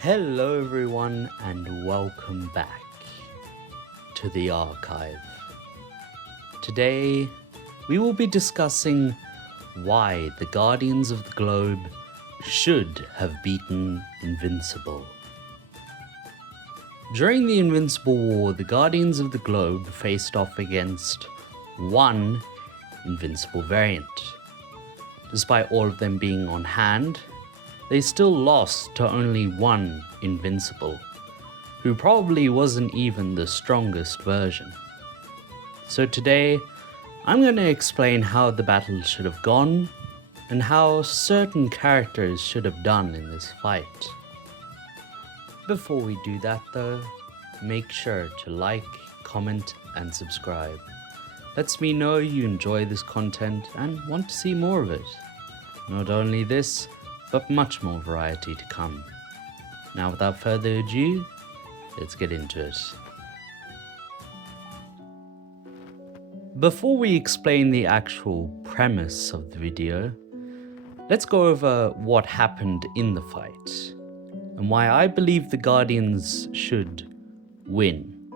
Hello everyone and welcome back to the archive. Today we will be discussing why the Guardians of the Globe should have beaten Invincible. During the Invincible War, the Guardians of the Globe faced off against one Invincible variant. Despite all of them being on hand, they still lost to only one Invincible, who probably wasn't even the strongest version. So today, I'm going to explain how the battle should have gone, and how certain characters should have done in this fight. Before we do that though, make sure to like, comment, and subscribe. Lets me know you enjoy this content and want to see more of it. Not only this, but much more variety to come. Now without further ado, let's get into it. Before we explain the actual premise of the video, let's go over what happened in the fight, and why I believe the Guardians should win.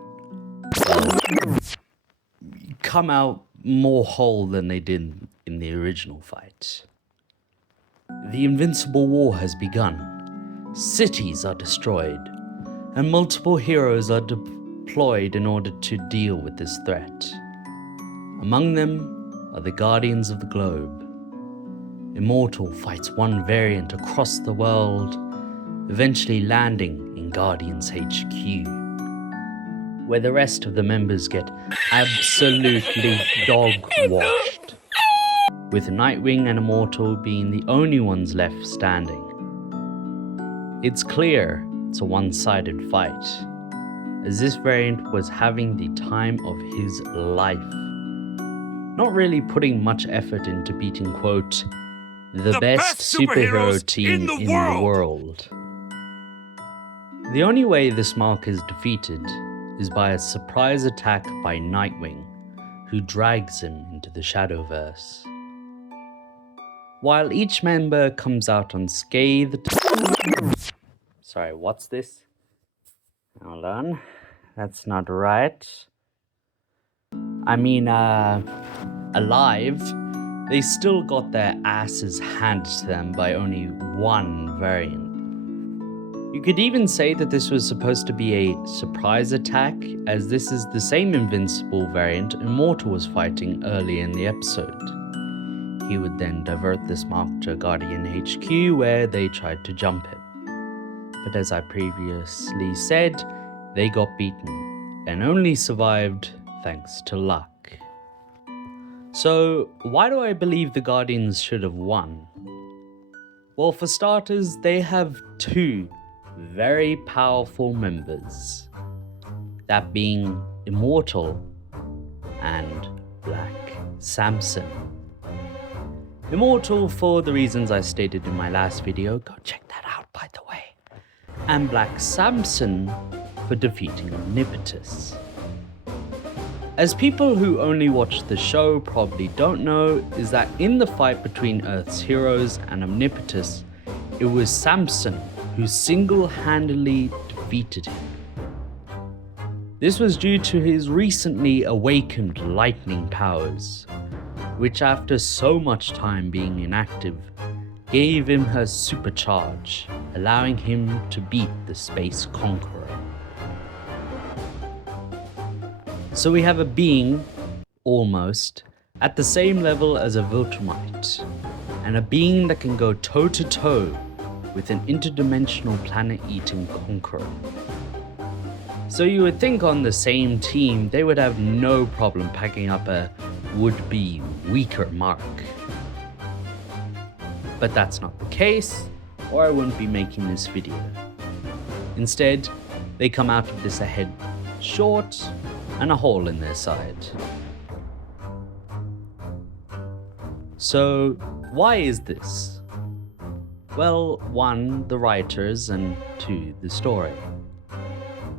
Come out more whole than they did in the original fight. The Invincible War has begun. Cities are destroyed, and multiple heroes are deployed in order to deal with this threat. Among them are the Guardians of the Globe. Immortal fights one variant across the world, eventually landing in Guardians HQ, where the rest of the members get absolutely dog-washed, with Nightwing and Immortal being the only ones left standing. It's clear it's a one-sided fight, as this variant was having the time of his life, not really putting much effort into beating, quote, the best superhero team in the world. The only way this mark is defeated is by a surprise attack by Nightwing, who drags him into the Shadowverse. While each member comes out unscathed... Sorry, what's this? Hold on. That's not right. Alive, they still got their asses handed to them by only one variant. You could even say that this was supposed to be a surprise attack, as this is the same Invincible variant Immortal was fighting early in the episode. He would then divert this mark to Guardian HQ, where they tried to jump him. But as I previously said, they got beaten, and only survived thanks to luck. So, why do I believe the Guardians should have won? Well, for starters, they have two very powerful members, that being Immortal and Black Samson. Immortal for the reasons I stated in my last video, go check that out by the way, and Black Samson for defeating Omnipotus. As people who only watch the show probably don't know, is that in the fight between Earth's heroes and Omnipotus, it was Samson who single-handedly defeated him. This was due to his recently awakened lightning powers, which after so much time being inactive, gave him her supercharge, allowing him to beat the Space Conqueror. So we have a being, almost, at the same level as a Viltrumite, and a being that can go toe-to-toe with an interdimensional planet-eating conqueror. So you would think on the same team they would have no problem packing up a would-be weaker mark. But that's not the case, or I wouldn't be making this video. Instead, they come out of this a head short and a hole in their side. So, why is this? Well, 1, the writers, and 2, the story.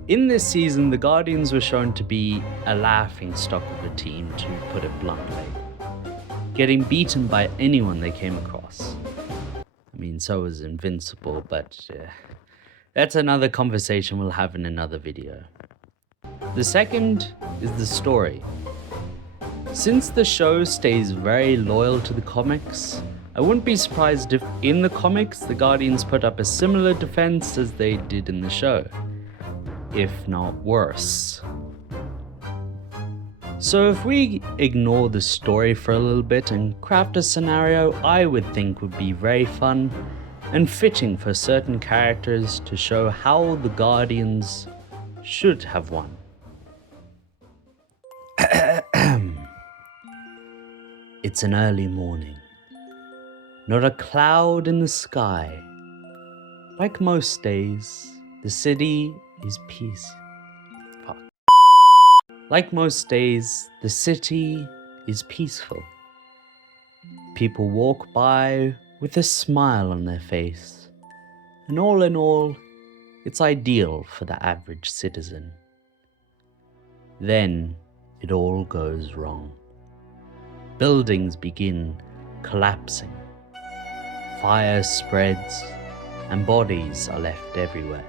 In this season, the Guardians were shown to be a laughingstock of a team, to put it bluntly, getting beaten by anyone they came across. I mean, so was Invincible, but That's another conversation we'll have in another video. The second is the story. Since the show stays very loyal to the comics, I wouldn't be surprised if in the comics the Guardians put up a similar defense as they did in the show, if not worse. So if we ignore the story for a little bit and craft a scenario I would think would be very fun and fitting for certain characters to show how the Guardians should have won. It's an early morning. Not a cloud in the sky. Like most days, the city is peace. Fuck. Like most days, the city is peaceful. People walk by with a smile on their face. And all in all, it's ideal for the average citizen. Then it all goes wrong. Buildings begin collapsing. Fire spreads, and bodies are left everywhere.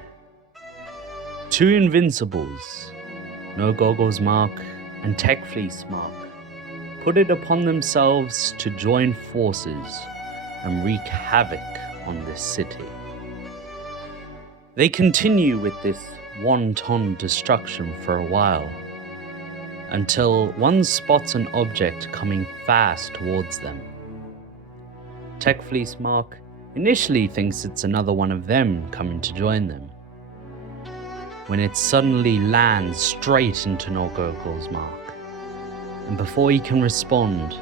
Two Invincibles, No Goggles Mark and Tech Fleece Mark, put it upon themselves to join forces and wreak havoc on this city. They continue with this wanton destruction for a while, until one spots an object coming fast towards them. Tech Fleece Mark initially thinks it's another one of them coming to join them, when it suddenly lands straight into No Goggles Mark, and before he can respond,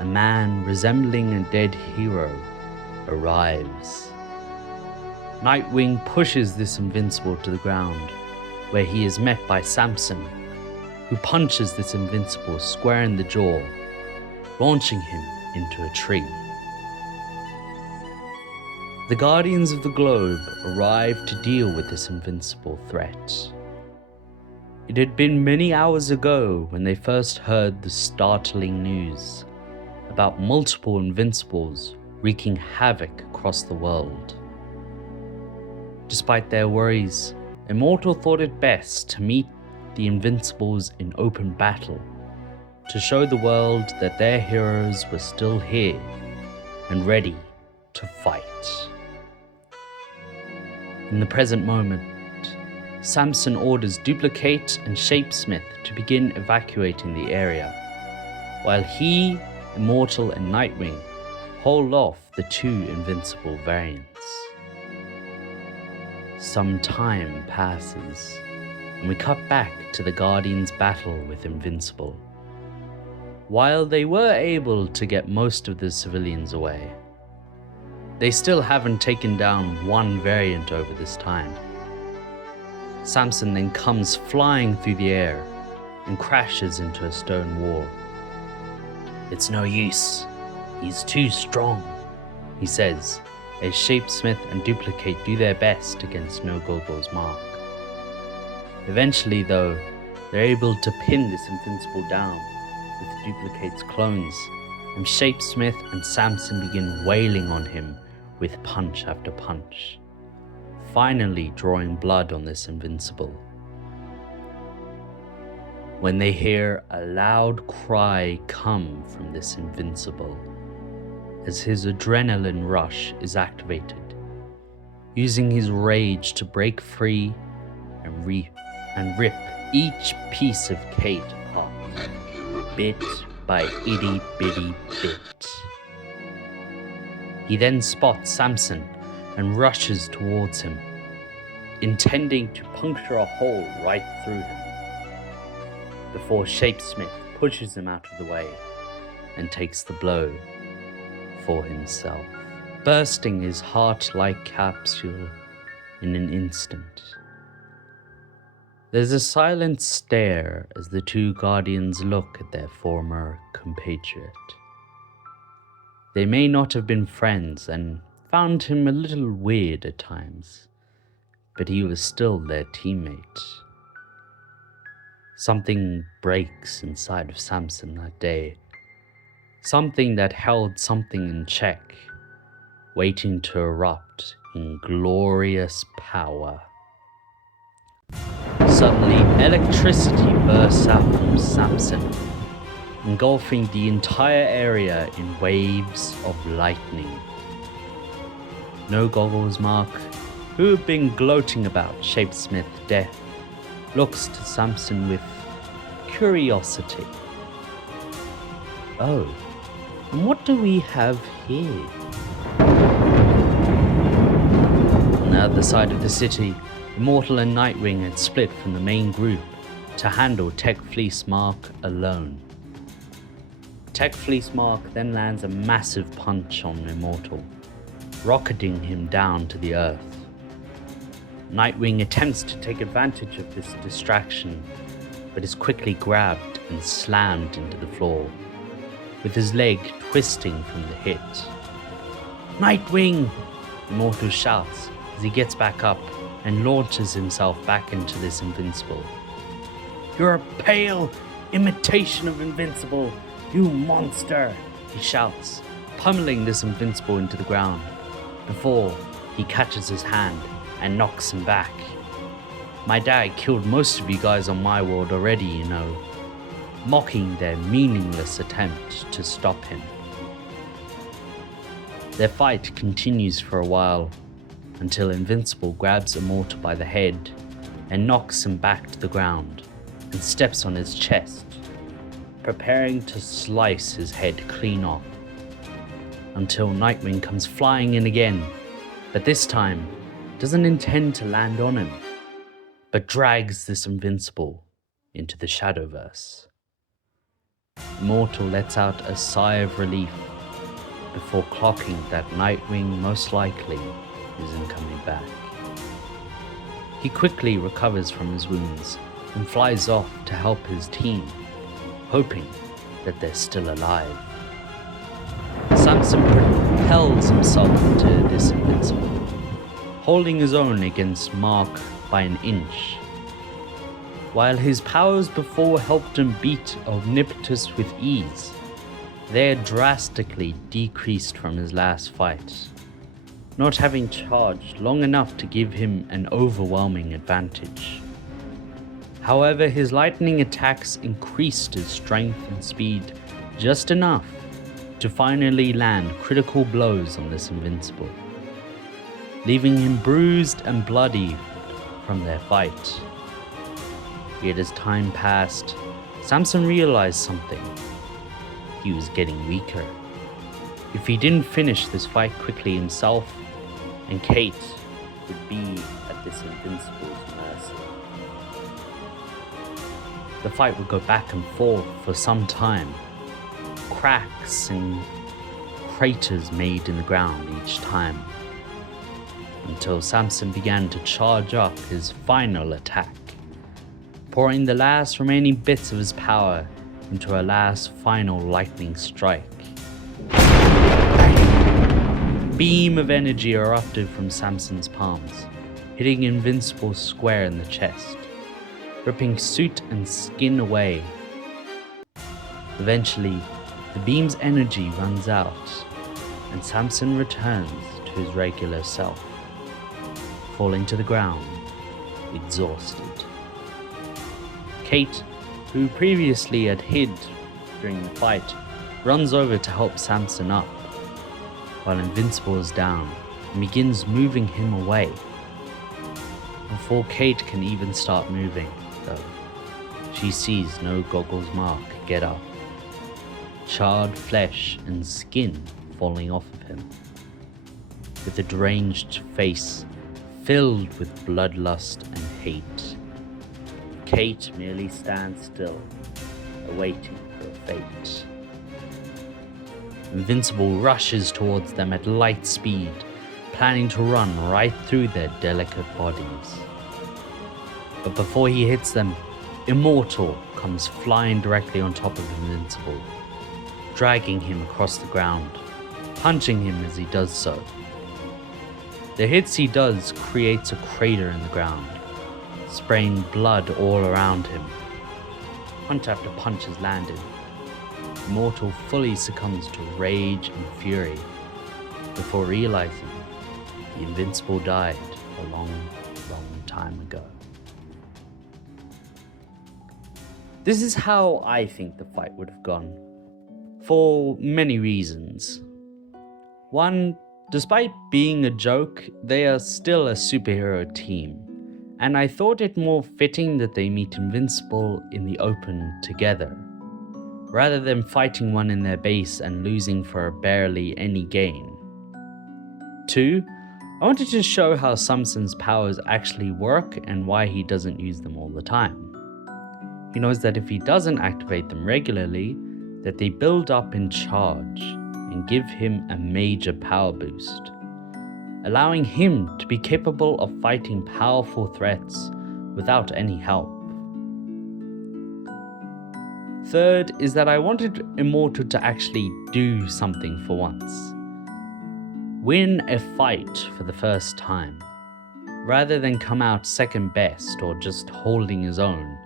a man resembling a dead hero arrives. Nightwing pushes this Invincible to the ground, where he is met by Samson, who punches this Invincible square in the jaw, launching him into a tree. The Guardians of the Globe arrive to deal with this Invincible threat. It had been many hours ago when they first heard the startling news about multiple Invincibles wreaking havoc across the world. Despite their worries, Immortal thought it best to meet the Invincibles in open battle, to show the world that their heroes were still here and ready to fight. In the present moment, Samson orders Duplicate and Shapesmith to begin evacuating the area, while he, Immortal and Nightwing hold off the two Invincible variants. Some time passes, and we cut back to the Guardians' battle with Invincible. While they were able to get most of the civilians away, they still haven't taken down one variant over this time. Samson then comes flying through the air and crashes into a stone wall. "It's no use. He's too strong," he says, as Shapesmith and Duplicate do their best against No Goggles Mark. Eventually, though, they're able to pin this Invincible down with Duplicate's clones, and Shapesmith and Samson begin wailing on him with punch after punch, finally drawing blood on this Invincible. When they hear a loud cry come from this Invincible, as his adrenaline rush is activated, using his rage to break free and rip each piece of Kate apart, bit by itty bitty bit. He then spots Samson and rushes towards him, intending to puncture a hole right through him, before Shapesmith pushes him out of the way and takes the blow for himself, bursting his heart-like capsule in an instant. There's a silent stare as the two Guardians look at their former compatriot. They may not have been friends and found him a little weird at times, but he was still their teammate. Something breaks inside of Samson that day. Something that held something in check, waiting to erupt in glorious power. Suddenly, electricity bursts out from Samson, engulfing the entire area in waves of lightning. No Goggles Mark, who had been gloating about Shapesmith's death, looks to Samson with curiosity. Oh, and what do we have here? On the other side of the city, Immortal and Nightwing had split from the main group to handle Tech Fleece Mark alone. Tech Fleece Mark then lands a massive punch on Immortal, rocketing him down to the earth. Nightwing attempts to take advantage of this distraction, but is quickly grabbed and slammed into the floor, with his leg twisting from the hit. "Nightwing!" Immortal shouts as he gets back up and launches himself back into this Invincible. "You're a pale imitation of Invincible, you monster!" he shouts, pummeling this Invincible into the ground, before he catches his hand and knocks him back. "My dad killed most of you guys on my world already, you know," mocking their meaningless attempt to stop him. Their fight continues for a while, until Invincible grabs Immortal by the head and knocks him back to the ground and steps on his chest, preparing to slice his head clean off, until Nightwing comes flying in again, but this time doesn't intend to land on him, but drags this Invincible into the Shadowverse. Immortal lets out a sigh of relief before clocking that Nightwing most likely isn't coming back. He quickly recovers from his wounds and flies off to help his team, hoping that they're still alive. Samson propels himself into this Invincible, holding his own against Mark by an inch. While his powers before helped him beat Omnipotus with ease, they had drastically decreased from his last fight, not having charged long enough to give him an overwhelming advantage. However, his lightning attacks increased his strength and speed just enough to finally land critical blows on this Invincible, leaving him bruised and bloody from their fight. Yet as time passed, Samson realized something. He was getting weaker. If he didn't finish this fight quickly himself, and Kate would be at this Invincible's mercy. The fight would go back and forth for some time, cracks and craters made in the ground each time, until Samson began to charge up his final attack, pouring the last remaining bits of his power into a last final lightning strike. A beam of energy erupted from Samson's palms, hitting Invincible square in the chest, ripping suit and skin away. Eventually, the beam's energy runs out, and Samson returns to his regular self, falling to the ground, exhausted. Kate, who previously had hid during the fight, runs over to help Samson up, while Invincible is down and begins moving him away. Before Kate can even start moving, though, she sees no Goggles Mark get up, charred flesh and skin falling off of him, with a deranged face filled with bloodlust and hate. Kate merely stands still, awaiting her fate. Invincible rushes towards them at light speed, planning to run right through their delicate bodies. But before he hits them, Immortal comes flying directly on top of Invincible, dragging him across the ground, punching him as he does so. The hits he does creates a crater in the ground, spraying blood all around him. Punch after punch is landed. Immortal fully succumbs to rage and fury before realizing the Invincible died a long, long time ago. This is how I think the fight would have gone, for many reasons. One, despite being a joke, they are still a superhero team, and I thought it more fitting that they meet Invincible in the open together, rather than fighting one in their base and losing for barely any gain. Two, I wanted to show how Samson's powers actually work and why he doesn't use them all the time. He knows that if he doesn't activate them regularly, that they build up in charge and give him a major power boost, allowing him to be capable of fighting powerful threats without any help. Third is that I wanted Immortal to actually do something for once. Win a fight for the first time, rather than come out second best or just holding his own,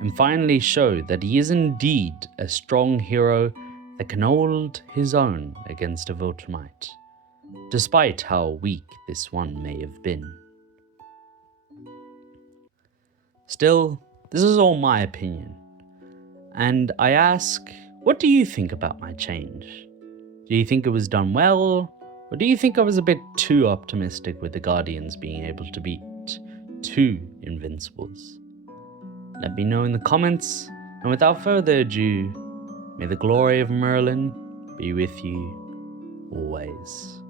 and finally show that he is indeed a strong hero that can hold his own against a Viltrumite, despite how weak this one may have been. Still, this is all my opinion, and I ask, what do you think about my change? Do you think it was done well, or do you think I was a bit too optimistic with the Guardians being able to beat 2 Invincibles? Let me know in the comments, and without further ado, may the glory of Merlin be with you always.